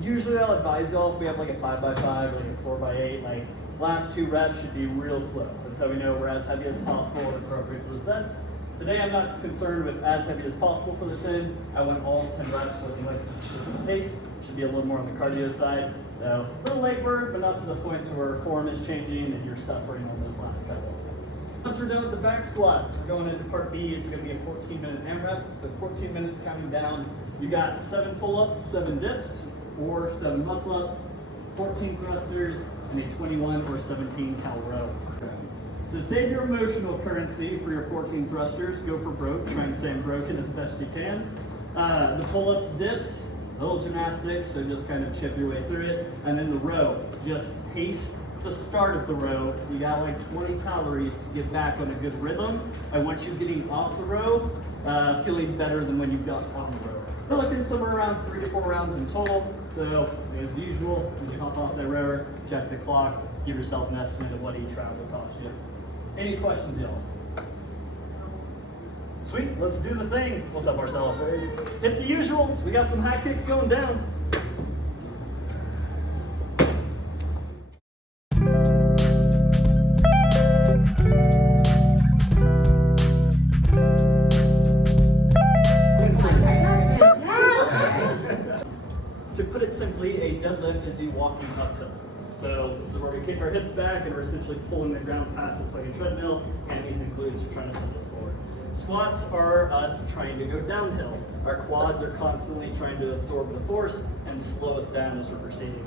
Usually I'll advise y'all if we have like a 5x5 or like a 4x8, like last 2 reps should be real slow. That's how we know we're as heavy as possible and appropriate for the sets. Today I'm not concerned with as heavy as possible for the thin. I want all 10 reps looking like the pace. Should be a little more on the cardio side. So a little late bird, but not to the point to where form is changing and you're suffering on those last couple. Once we're done with the back squats, we're going into part B. It's going to be a 14-minute AMRAP. So 14 minutes counting down. You got 7 pull-ups, 7 dips, or 7 muscle-ups, 14 thrusters, and a 21 or 17 cal row. So save your emotional currency for your 14 thrusters. Go for broke. Try and stay unbroken as best you can. The pull-ups, dips, a little gymnastics, so just kind of chip your way through it. And then the row, just pace the start of the row. You got like 20 calories to get back on a good rhythm. I want you getting off the row, feeling better than when you got on the row. We're looking somewhere around 3 to 4 rounds in total. So as usual, when you hop off that rower, check the clock, give yourself an estimate of what each round will cost you. Any questions, y'all? Sweet, let's do the thing. What's up, Marcelo? Hit the usuals. We got some high kicks going down. To put it simply, a deadlift is you walking uphill. So this is where we kick our hips back and we're essentially pulling the ground past us like a treadmill, hammies and glutes are trying to send us forward. Squats are us trying to go downhill. Our quads are constantly trying to absorb the force and slow us down as we're proceeding.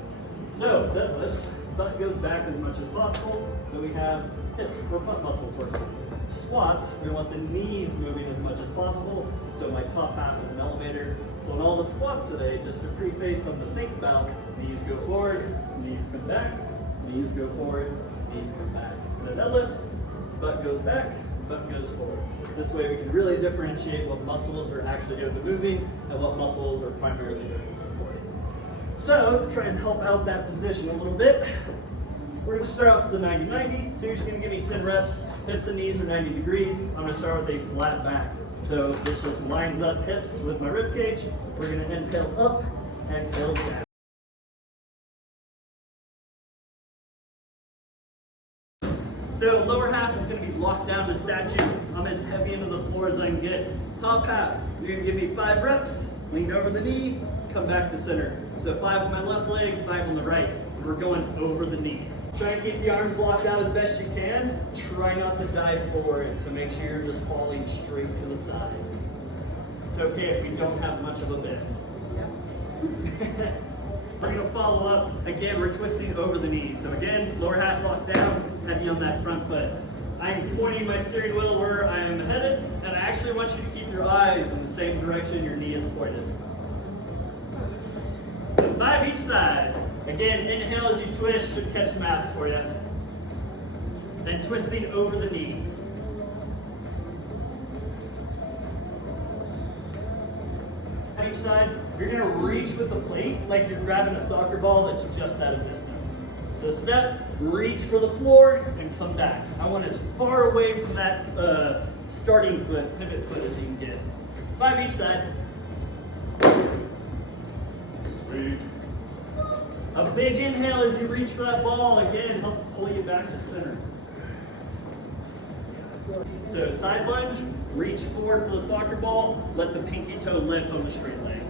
So deadlifts, butt goes back as much as possible, so we have hip or butt muscles working. Squats, we want the knees moving as much as possible, so my top half is an elevator. So in all the squats today, just to preface something to think about, knees go forward, knees come back, knees go forward, knees come back. In a deadlift, butt goes back, butt goes forward. This way we can really differentiate what muscles are actually doing the moving and what muscles are primarily doing the supporting. So to try and help out that position a little bit, we're going to start off with the 90-90. So you're just going to give me 10 reps. Hips and knees are 90 degrees. I'm going to start with a flat back. So this just lines up hips with my rib cage. We're going to inhale up, exhale down. So lower half is going to be locked down to statue. I'm as heavy into the floor as I can get. Top half, you're going to give me 5 reps. Lean over the knee, come back to center. So 5 on my left leg, 5 on the right. We're going over the knee. Try and keep the arms locked out as best you can. Try not to dive forward, so make sure you're just falling straight to the side. It's okay if we don't have much of a bend. We're going to follow up. Again, we're twisting over the knee. So again, lower half locked down, heavy on that front foot. I'm pointing my steering wheel where I am headed, and I actually want you to keep your eyes in the same direction your knee is pointed. So 5 each side. Again, inhale as you twist, should catch some abs for you. Then twisting over the knee. Each side, you're going to reach with the plate like you're grabbing a soccer ball that's just at a distance. So step, reach for the floor, and come back. I want as far away from that starting foot, pivot foot as you can get. 5 each side. Sweet. A big inhale as you reach for that ball. Again, help pull you back to center. So side lunge, reach forward for the soccer ball, let the pinky toe lift on the straight leg.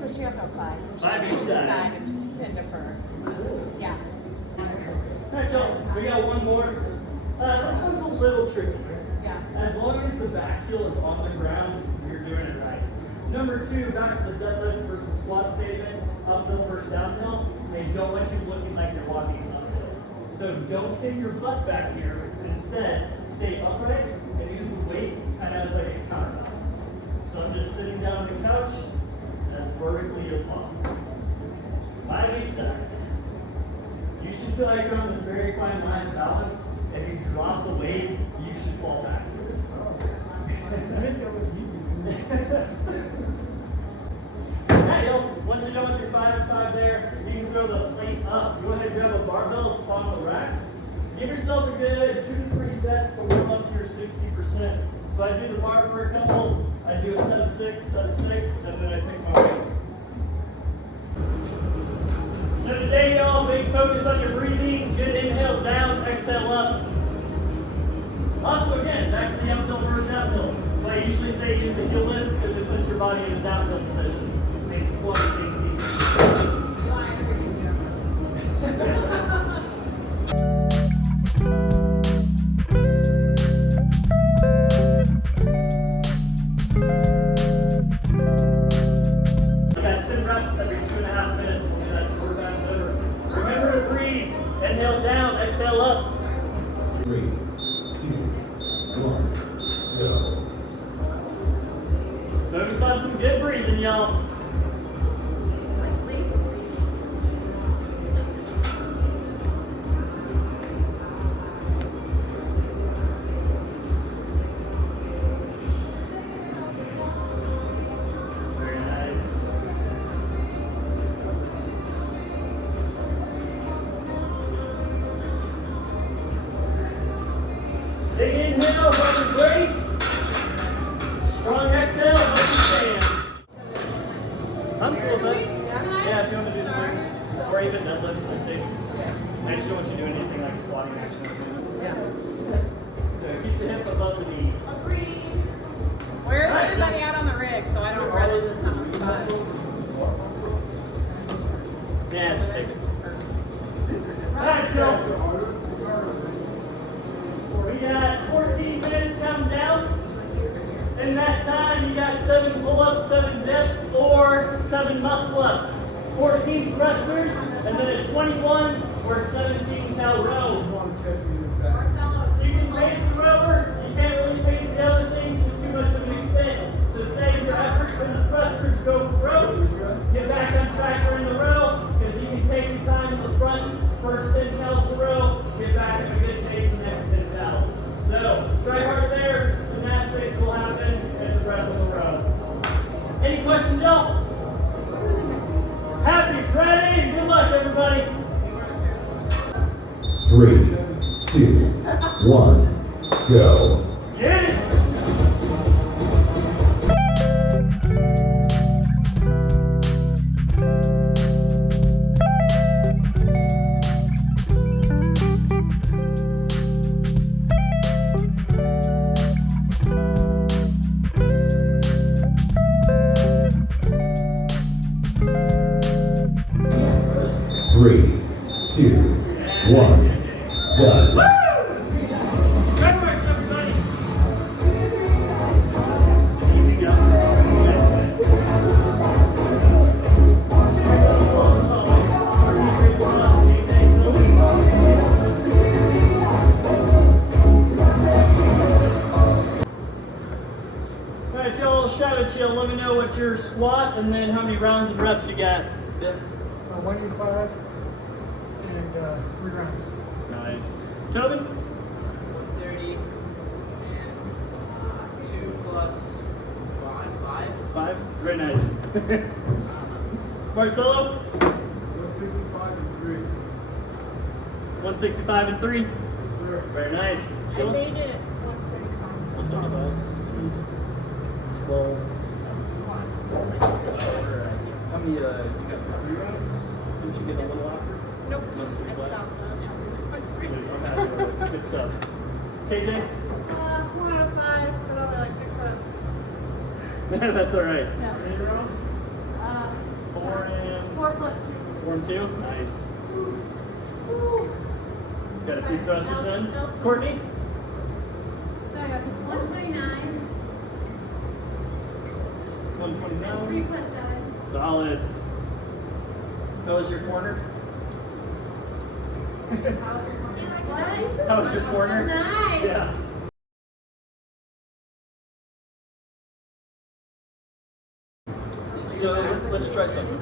But she also applied. So 5 each side. And just defer. Yeah. All right, y'all, we got one more. This one's a little tricky. Yeah. As long as the back heel is on the ground, you're doing it right. Number 2, back to the deadlift versus squat statement. Uphill versus downhill. They don't want you looking like you're walking uphill. So don't kick your butt back here. Instead, stay upright and use the weight kind of as like a counterbalance. So I'm just sitting down on the couch as vertically as possible. 5 each side. You should feel like you're on this very fine line of balance. If you drop the weight, you should fall backwards. Once you're done with your 5 and 5 there, you can throw the plate up. You want to grab a barbell, spot on the rack. Give yourself a good 2 to 3 sets to warm up to your 60%. So I do the bar for a couple, I do a set of 6, and then I pick my weight. say use the heel lift because it puts your body in a down position. Makes squatting things easier. You got 10 reps every 2.5 minutes. We'll do that 4 times over. Remember to breathe. Inhale down, exhale up. 3, 2, 1, 0. Focus on some good breathing, y'all. Very nice. Big inhale, hold your brace. Strong exhale, hold your stand. I'm cool with that. Yeah, if you want to do swings or even deadlifts, I think. I just don't want you to do anything like squatting action. Yeah. So keep the hip above the knee. Where's everybody out on the rig so I don't run into someone's spot? Yeah, just take it. Alright, chill. We got 14 minutes counting down. In that time, you got 7 pull-ups, 7 dips, or 7 muscle-ups. 14 thrusters, and then a 21 or 17 cal row. You can pace the rower, you can't really pace the other things to too much of an extent. So save your effort when the thrusters go for row. Get back on track during the row, because you can take your time in the front, first 10 cals of the row, get back at a good pace the next 10 cals. So try hard there, gymnastics will happen at the breath of the row. Any questions, y'all? Happy Friday, good luck everybody. 3, 2, 1, go. Get it! Three, 2, 1, done. Good work, everybody. Easy Alright, y'all, shout at chill. Let me know what your squat and then how many rounds and reps you got. 185 and 3 rounds. Nice. Toby? 130 and 2 plus 5. 5? Very nice. Marcelo? 165 and 3. 165 and 3? Yes, sir. Very nice. I Sheila? made it at 135. 135. Sweet. 12. How many, you got 3 rounds? Did you get a little after? Nope. Another 3 I left? stopped when I was happy. I'm happy with it. Good stuff. KJ? 1 out of 5, but only like 6 reps. That's alright. Yeah. How many rounds? 4 and 4 plus 2. 4 and 2? Nice. Woo. Got a few thrusters in. Nope. Courtney? I got 129 and 3 129. plus 7. Solid. How was your corner? What? How was your corner? Nice. Yeah. So let's try something.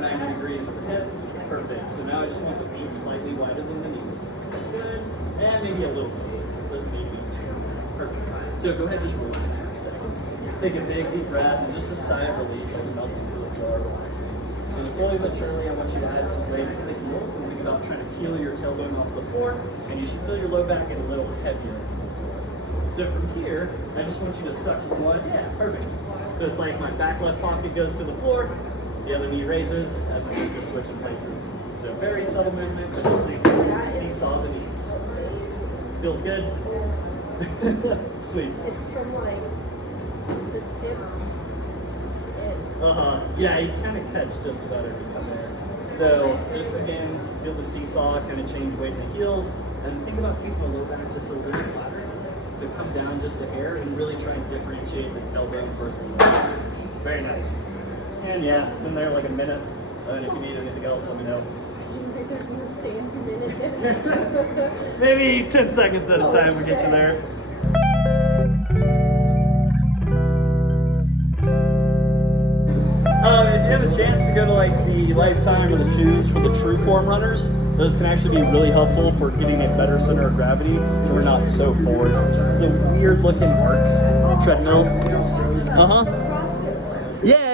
90 degrees of the hip. Perfect. So now I just want the feet slightly wider than the knees. Good. And maybe a little closer. Doesn't need to be too. Perfect. So go ahead, just relax for a second. Take a big deep breath and just a sigh of relief as you melt into the floor, relaxing. So slowly but surely, I want you to add some weight to the heels and think about trying to peel your tailbone off the floor, and you should feel your low back get a little heavier into the floor. So from here, I just want you to suck one. Yeah, perfect. So it's like my back left pocket goes to the floor, the other knee raises, and then just switching places. So very subtle movement, but just think seesaw the knees. Feels good? Sweet. It's from like the tip. Yeah, you kind of catch just about every come there. So just again, feel the seesaw, kind of change weight in the heels, and think about keeping the low back just a little flatter. So come down just a hair and really try and differentiate the tailbone versus the low back. Very nice. And yeah, spin there like a minute. And if you need anything else, let me know. There's no stand a minute. Maybe 10 seconds at a time will get you there. If you have a chance to go to like the Lifetime or the Choose for the True Form runners, those can actually be really helpful for getting a better center of gravity so we're not so forward. It's a weird looking arc treadmill. CrossFit Class. Yeah,